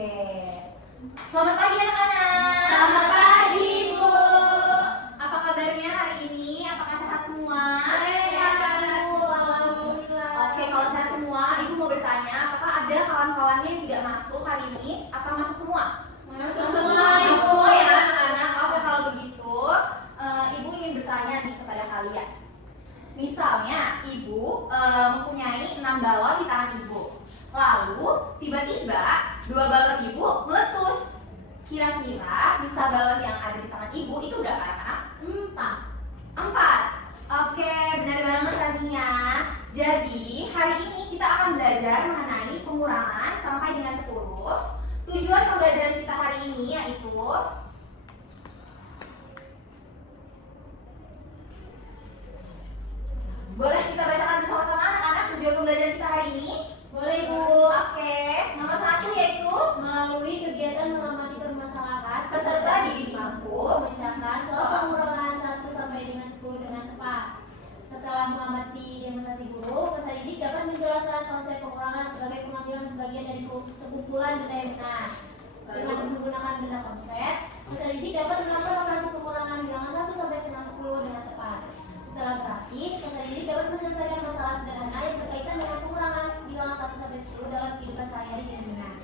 Oke. Selamat pagi anak-anak. Selamat pagi, Bu. Apa kabarnya hari ini? Apakah sehat semua? Sehat, Bu. Alhamdulillah. Oke, kalau sehat semua, Ibu mau bertanya, apakah ada kawan-kawannya yang tidak masuk hari ini? Apa masuk semua? Masuk semua, Masuk Ibu. semua ya anak-anak. Oke, kalau begitu, Ibu ingin bertanya nih kepada kalian. Misalnya, Ibu mempunyai 6 balon di tangan Ibu. Lalu, tiba-tiba 2 balon Ibu meletus. Kira-kira sisa balon yang ada di tangan Ibu itu berapa anak? 4. Oke, benar banget tadinya. Jadi, hari ini kita akan belajar mengenai pengurangan sampai dengan 10. Tujuan pembelajaran kita hari ini yaitu boleh kita bacakan bersama-sama anak-anak tujuan pembelajaran kita hari ini? Boleh, Bu. Oke, nomor 1 yaitu Melalui kegiatan mengamati permasalahan, peserta didik mampu memecahkan soal pengurangan 1 sampai dengan 10 dengan tepat. Setelah mengamati demonstrasi guru, peserta didik dapat menjelaskan konsep pengurangan sebagai pengambilan sebagian dari sekumpulan benda yang benar. Dengan menggunakan benda konkret, peserta didik dapat melakukan operasi pengurangan bilangan 1 sampai 10 dengan tepat. Setelah praktik, peserta didik dapat menyelesaikan masalah sederhana yang berkaitan dengan pengurangan bilangan 1 sampai 10 dalam kehidupan sehari-hari dengan benar.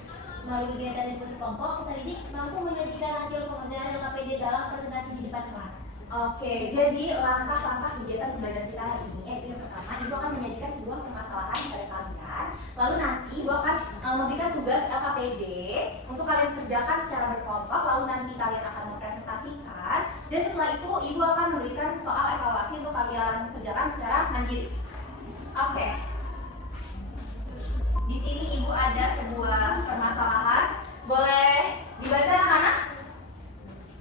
Melalui kegiatan diskusi kelompok, peserta didik mampu menyajikan hasil pengerjaan LKPD dalam presentasi di depan kelas. Oke, jadi langkah-langkah kegiatan pembelajaran kita hari ini yaitu yang pertama, Ibu akan menyajikan sebuah permasalahan kepada kalian. Lalu nanti Ibu akan memberikan tugas LKPD untuk kalian kerjakan secara berkelompok. Lalu nanti kalian akan mempresentasikan. Dan setelah itu Ibu akan memberikan soal evaluasi untuk kalian kerjakan secara mandiri. Oke. Di sini Ibu ada sebuah permasalahan. Boleh dibaca anak-anak?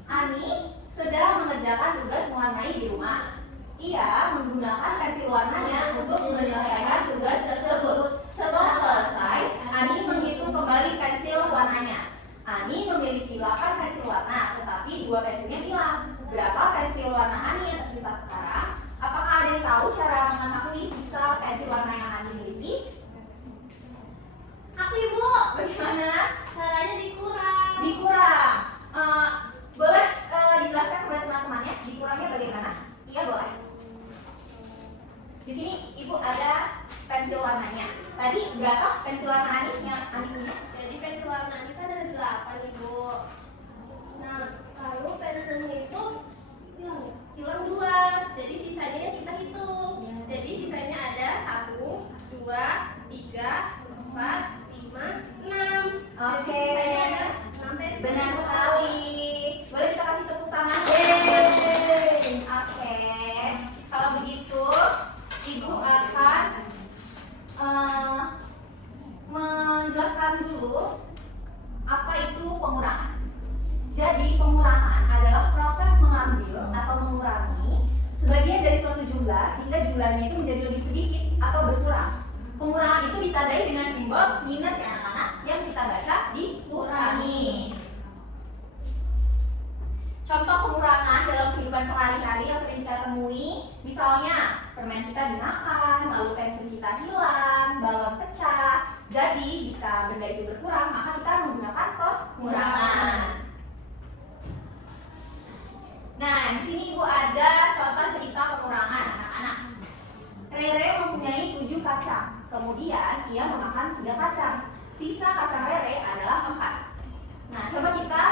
Ani sedang mengerjakan tugas mewarnai di rumah. Ia menggunakan pensil warnanya untuk menyelesaikan tugas tersebut. Setelah selesai, Ani menghitung kembali pensil warnanya. Ani memiliki 8 pensil warna, tetapi 2 pensilnya hilang. Berapa pensil warna Ani yang tersisa sekarang? Apakah ada yang tahu cara mengetahui sisa pensil warna yang Ani miliki? Aku Ibu, bagaimana? Caranya dikurang. Dikurang. Boleh dijelaskan kepada teman-temannya dikurangnya bagaimana? Iya boleh. Di sini Ibu ada pensil warnanya. Tadi berapa pensil warna Ani yang Ani punya? Jadi pensil warna kita ada 8, Ibu. Nah, lalu pensilnya itu hilang 2. Jadi sisanya yang kita hitung. Jadi sisanya ada 1, 2, 3, 4, 5, 6. Oke. Jadi sisanya ada 6 pensil. Benar sekali. Boleh kita kasih tepuk tangan? Yeay. Oke. Kalau begitu, Ibu akan menjelaskan dulu apa itu pengurangan. Jadi pengurangan adalah proses mengambil atau mengurangi sebagian dari suatu jumlah sehingga jumlahnya itu menjadi lebih sedikit atau berkurang. Pengurangan itu ditandai dengan simbol minus ya anak-anak yang kita baca dikurangi. Contoh pengurangan dalam kehidupan sehari-hari yang sering kita temui, misalnya permen kita dimakan, lalu pensil kita hilang, balon pecah. Jadi jika benda itu berkurang, maka kita menggunakan pengurangan. Nah, di sini Ibu ada contoh cerita pengurangan anak-anak. Rere mempunyai 7 kacang, kemudian ia memakan 3 kacang. Sisa kacang Rere adalah 4. Nah, coba kita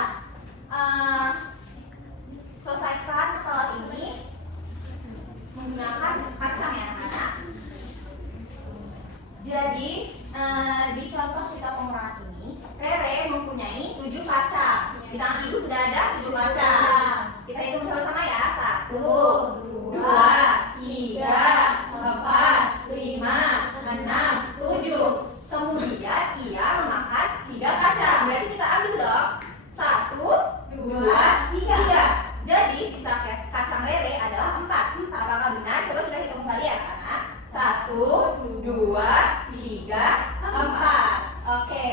selesaikan masalah ini menggunakan kacang ya anak-anak. Jadi di contoh cerita pengurangan ini, Rere mempunyai 7 kacang. Di tangan Ibu sudah ada 7 kacang. Kita hitung bersama-sama ya. 1, 2, 3, 4, 5, 6, 7. Kemudian ia memakan 3 kacang. Berarti kita ambil dong 1, 2, 3. Jadi sisa kacang Rere adalah 4. Apakah benar? Coba kita hitung kembali ya anak-anak. 1, 2, 3, 4. Oke.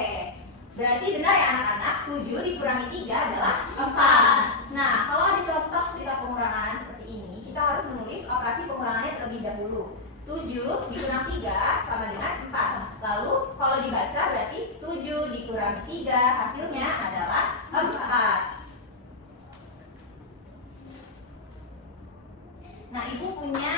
Berarti benar ya anak-anak, 7 dikurangi 3 adalah 4. Nah, kalau ada contoh cerita pengurangan seperti ini, kita harus menulis operasi pengurangannya terlebih dahulu. 7 dikurang 3 sama dengan 4. Lalu kalau dibaca berarti 7 dikurang dikurangi 3, hasilnya adalah 4. Nah, Ibu punya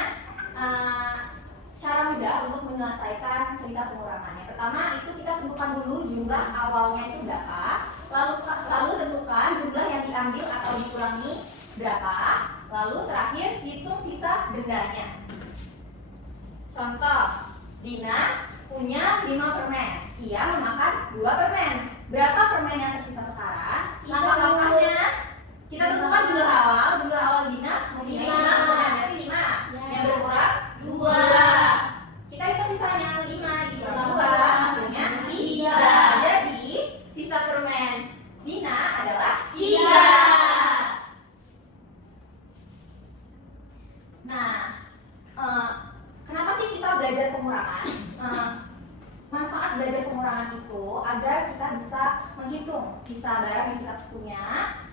cara mudah untuk menyelesaikan cerita pengurangannya. Pertama, itu kita tentukan dulu jumlah awalnya itu berapa, lalu tentukan jumlah yang diambil atau dikurangi berapa, lalu terakhir hitung sisa bendanya. Contoh, Dina punya 5 permen, ia memakan 2 permen. Berapa permen yang tersisa sekarang? Langkah-langkahnya kita tentukan jumlah awal Dina mempunyai 5 permen, berarti 5. Yang berkurang 2. Kita hitung sisanya 5 dikurangi 2, hasilnya 3. Jadi sisa permen Dina adalah 3. Nah, kenapa sih kita belajar pengurangan? Manfaat belajar pengurangan itu agar kita bisa menghitung sisa barang yang kita punya.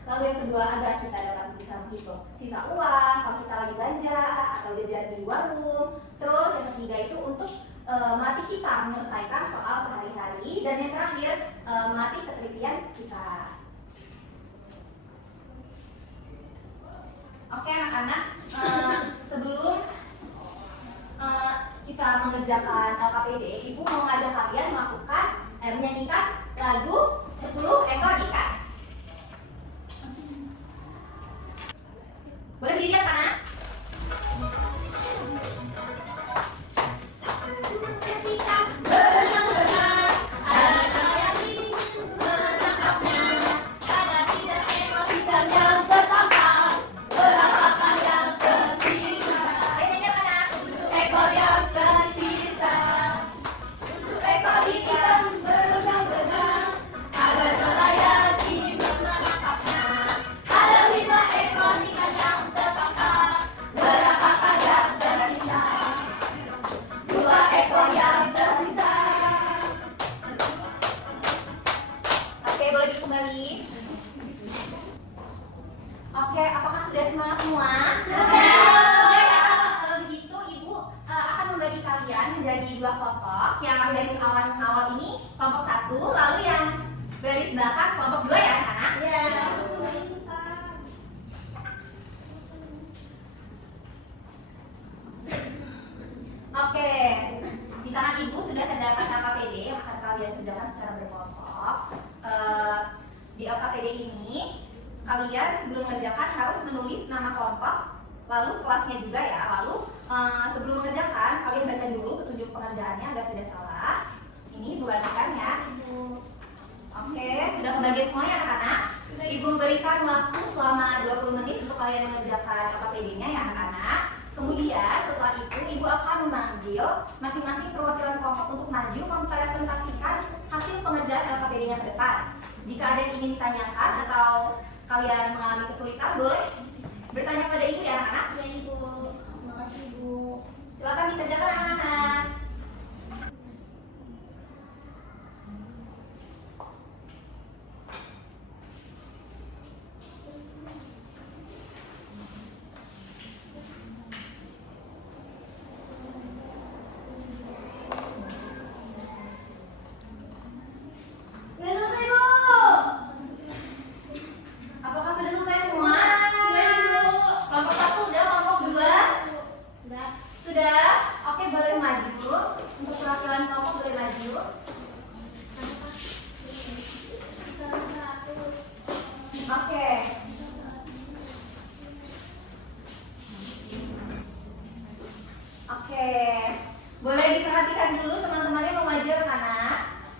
Lalu yang kedua, agar kita dapat bisa menghitung sisa uang kalau kita lagi belanja atau jajan di warung. Terus yang ketiga itu untuk melatih kita menyelesaikan soal sehari-hari. Dan yang terakhir, melatih ketelitian kita. Oke anak-anak, sebelum kita mengerjakan LKPD, Ibu mau ngajak kalian melakukan menyanyikan lagu 10 ekor ikan. Boleh dilihat anak? Ketika berenang-renang, ada yang ingin menangkapnya. Ada 3 ekor ikan yang tertangkap, berapa yang tersisa? Ayo anak, 7 ekor yang tersisa. 7 ekor ikan berenang-renang, ada nelayan ingin menangkapnya. Ada 5 ekor ikan yang tertangkap, berapa yang tersisa? 2 ekor yang tersisa. Oke, boleh duduk kembali. Oke, apakah sudah semangat semua? Sudah ya. Kalau begitu, Ibu akan membagi kalian menjadi 2 kelompok. Yang garis awal ini kelompok 1, lalu yang garis belakang kelompok 2 ya anak-anak? Iya. Oke, di tangan Ibu sudah terdapat LKPD yang akan kalian kerjakan secara berkelompok. Di LKPD ini, kalian sebelum mengerjakan harus menulis nama kelompok, lalu kelasnya juga ya. Lalu sebelum mengerjakan, kalian baca dulu petunjuk pengerjaannya agar tidak salah. Ini dibagikan ya. Oke, sudah kebagian semuanya anak-anak? Ibu berikan waktu selama 20 menit untuk kalian mengerjakan LKPD-nya ya anak-anak. Kemudian setelah itu Ibu akan memanggil masing-masing perwakilan kelompok untuk maju mempresentasikan hasil pengerjaan LKPD-nya ke depan. Jika ada yang ingin ditanyakan atau kalian mengalami kesulitan, boleh bertanya pada Ibu ya anak-anak. Ya Ibu, terima kasih Ibu. Silakan dikerjakan anak-anak. Udah selesai Bu? Apakah sudah selesai semua? Sudah Ibu. Kelompok 1 udah, kelompok 2 Sudah. sudah. Oke, boleh maju. Untuk perwakilan kelompok boleh maju. Oke. Oke. Boleh diperhatikan dulu teman-temannya mau maju ke kanan.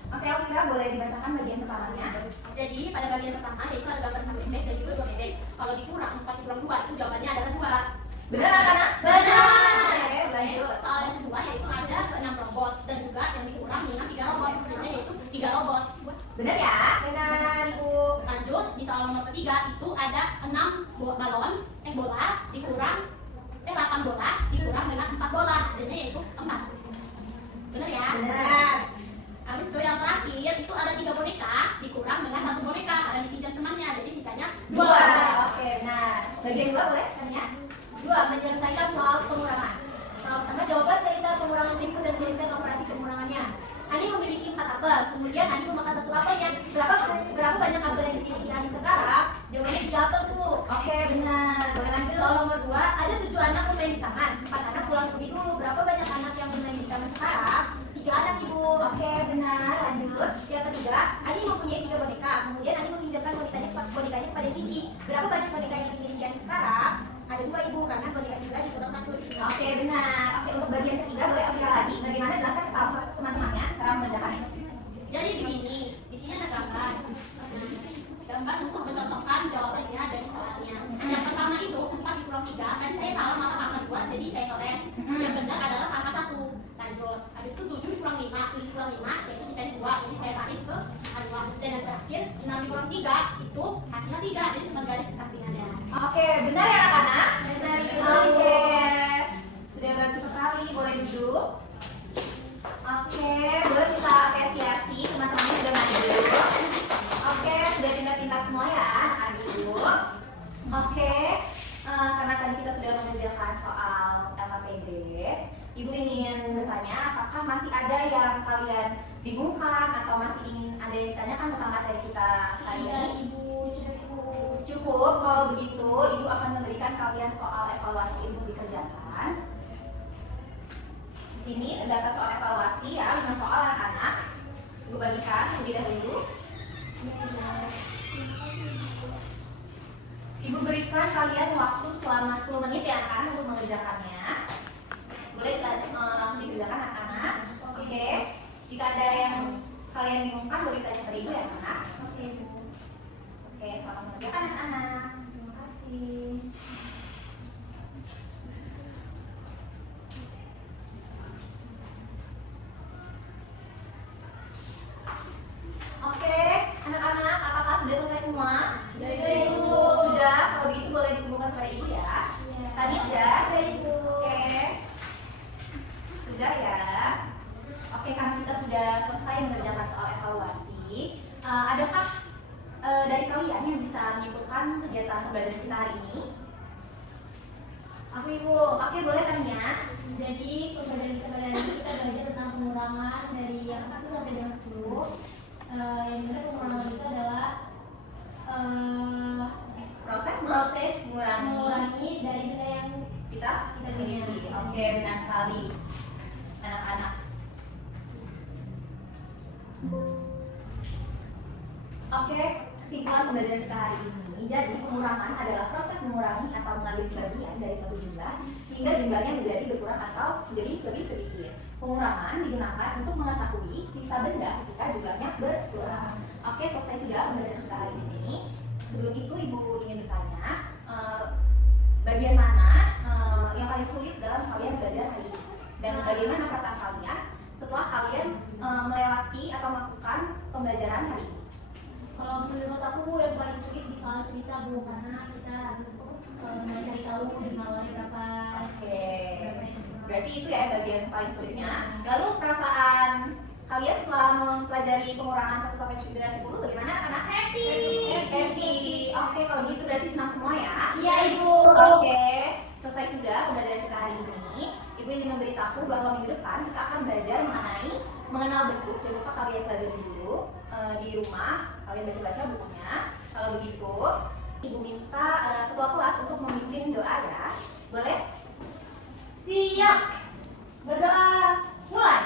Oke, Elvira boleh dibacakan bagian pertamanya. Jadi pada bagian pertama yaitu ada gambar 4 bebek dan juga 2 bebek. Kalau dikurang 4 dikurang 2 itu jawabannya adalah 2. Benar anak-anak? Benar. Oke, lanjut. Soal yang kedua yaitu ada 6 robot dan juga yang dikurang dengan 3 robot. Hasilnya yaitu 3 robot. Benar ya? Benar Ibu. Lanjut di soal nomor ketiga itu ada 6 bola dikurang 8 bola dikurang dengan 4 bola. Hasilnya yaitu 4. Benar ya? Benar. Habis itu yang terakhir itu ada 3 boneka dikurang dengan 1 boneka karena dipinjam temannya, jadi sisanya 2. Oke, nah bagian 2 boleh tanya? 2. Menyelesaikan soal pengurangan. Soal pertama, jawablah cerita pengurangan berikut dan tuliskan operasi pengurangannya. Ani memiliki 4 apel, kemudian Ani memakan 1 apel yang adik sekarang, jawabannya digabel tuh. Oke, benar. Boleh lanjut. Soal nomor 2, ada 7 anak bermain di taman, 4 anak pulang pergi dulu. Berapa banyak anak yang bermain di taman sekarang? 3 anak, Ibu. Oke, benar. Lanjut. Yang ketiga, Ani mempunyai 3 boneka. Kemudian Ani meminjamkan bonekanya kepada Cici. Berapa banyak boneka yang dimiliki Ani sekarang? Ada 2, Ibu, karena boneka 3 dikurang 1. Oke, benar. Oke, untuk bagian ketiga boleh Elvira lagi. Bagaimana jelaskan ke teman-temannya cara mengerjakannya? Jadi begini, di sini ada gambar. Nah, gambar untuk mencocokkan jawabannya dari soalnya. Yang pertama itu 4 dikurang 3, tadi saya salah malah angka 2, jadi saya coret. Yang benar adalah angka 1. Lanjut, habis itu 7 dikurang 5, 7 dikurang 5, yaitu sisanya 2, jadi saya tarik ke A2. Dan yang terakhir, 6 dikurang 3, itu hasilnya 3, jadi cuma garis ke samping aja. Oke, benar ya anak-anak? Benar, Ibu. Oke, sudah bagus sekali. Boleh duduk. Oke, boleh kita apresiasi teman-teman yang sudah maju. Oke, sudah pintar-pintar semua ya adik-adik. Oke, karena tadi kita sudah mengerjakan soal LKPD, Ibu ingin bertanya apakah masih ada yang kalian bingungkan atau masih ingin ada yang ditanyakan tentang materi kita hari Iya, ini? Ibu. Cukup. Cukup, kalau begitu Ibu akan memberikan kalian soal evaluasi untuk dikerjakan. Di sini terdapat soal evaluasi ya, 5 soal anak-anak. Ibu bagikan terlebih dahulu. Ibu berikan kalian waktu selama 10 menit ya anak-anak untuk mengerjakannya. Boleh langsung dikerjakan anak-anak. Oke. Jika ada yang kalian bingungkan boleh tanya ke Ibu ya anak. Oke, Bu. Oke, selamat mengerjakan anak-anak. Terima kasih. Oke, anak-anak, apakah sudah selesai semua? Sudah, Ibu. Sudah, kalau begitu boleh dikumpulkan pada Ibu ya. Iya. Tadi sudah? Sudah, Ibu. Oke. Sudah ya. Oke, karena kita sudah selesai mengerjakan soal evaluasi, adakah dari kalian yang bisa menyimpulkan kegiatan pembelajaran kita hari ini? Aku, Ibu. Oke, boleh tanya. Jadi pembelajaran kita pada hari ini kita belajar tentang pengurangan dari yang 1 sampai dengan 10. Yang benar pengurangan itu adalah Proses mengurangi dari benda yang kita miliki. Oke, benar sekali. Anak-anak. Oke, kesimpulan pembelajaran kita hari ini. Jadi, pengurangan adalah proses mengurangi atau mengambil sebagian dari suatu jumlah sehingga jumlahnya menjadi berkurang atau menjadi lebih sedikit. Pengurangan digunakan untuk mengetahui sisa benda ketika jumlahnya berkurang. Oke, selesai sudah pembelajaran kita hari ini. Sebelum itu, Ibu ingin bertanya, bagian mana yang paling sulit dalam kalian belajar hari ini? Dan bagaimana perasaan kalian setelah kalian melewati atau melakukan pembelajaran hari ini? kalau menurut aku yang paling sulit di soal cerita, Bu, karena kita harus mencari tahu jumlahnya berapa. Oke, berarti itu ya bagian paling sulitnya. Lalu perasaan kalian setelah mempelajari pengurangan 1 sampai dengan 10 bagaimana anak? Happy. Oke, kalau gitu berarti senang semua ya? Iya, Ibu. Oke, selesai sudah pembelajaran kita hari ini. Ibu ingin memberitahu bahwa minggu depan kita akan belajar mengenal bentuk. Jangan lupa kalian pelajari dulu di rumah, kalian baca-baca bukunya. Kalau begitu, Ibu minta ketua kelas untuk memimpin doa ya. Boleh? Siap. Berdoa. Mulai.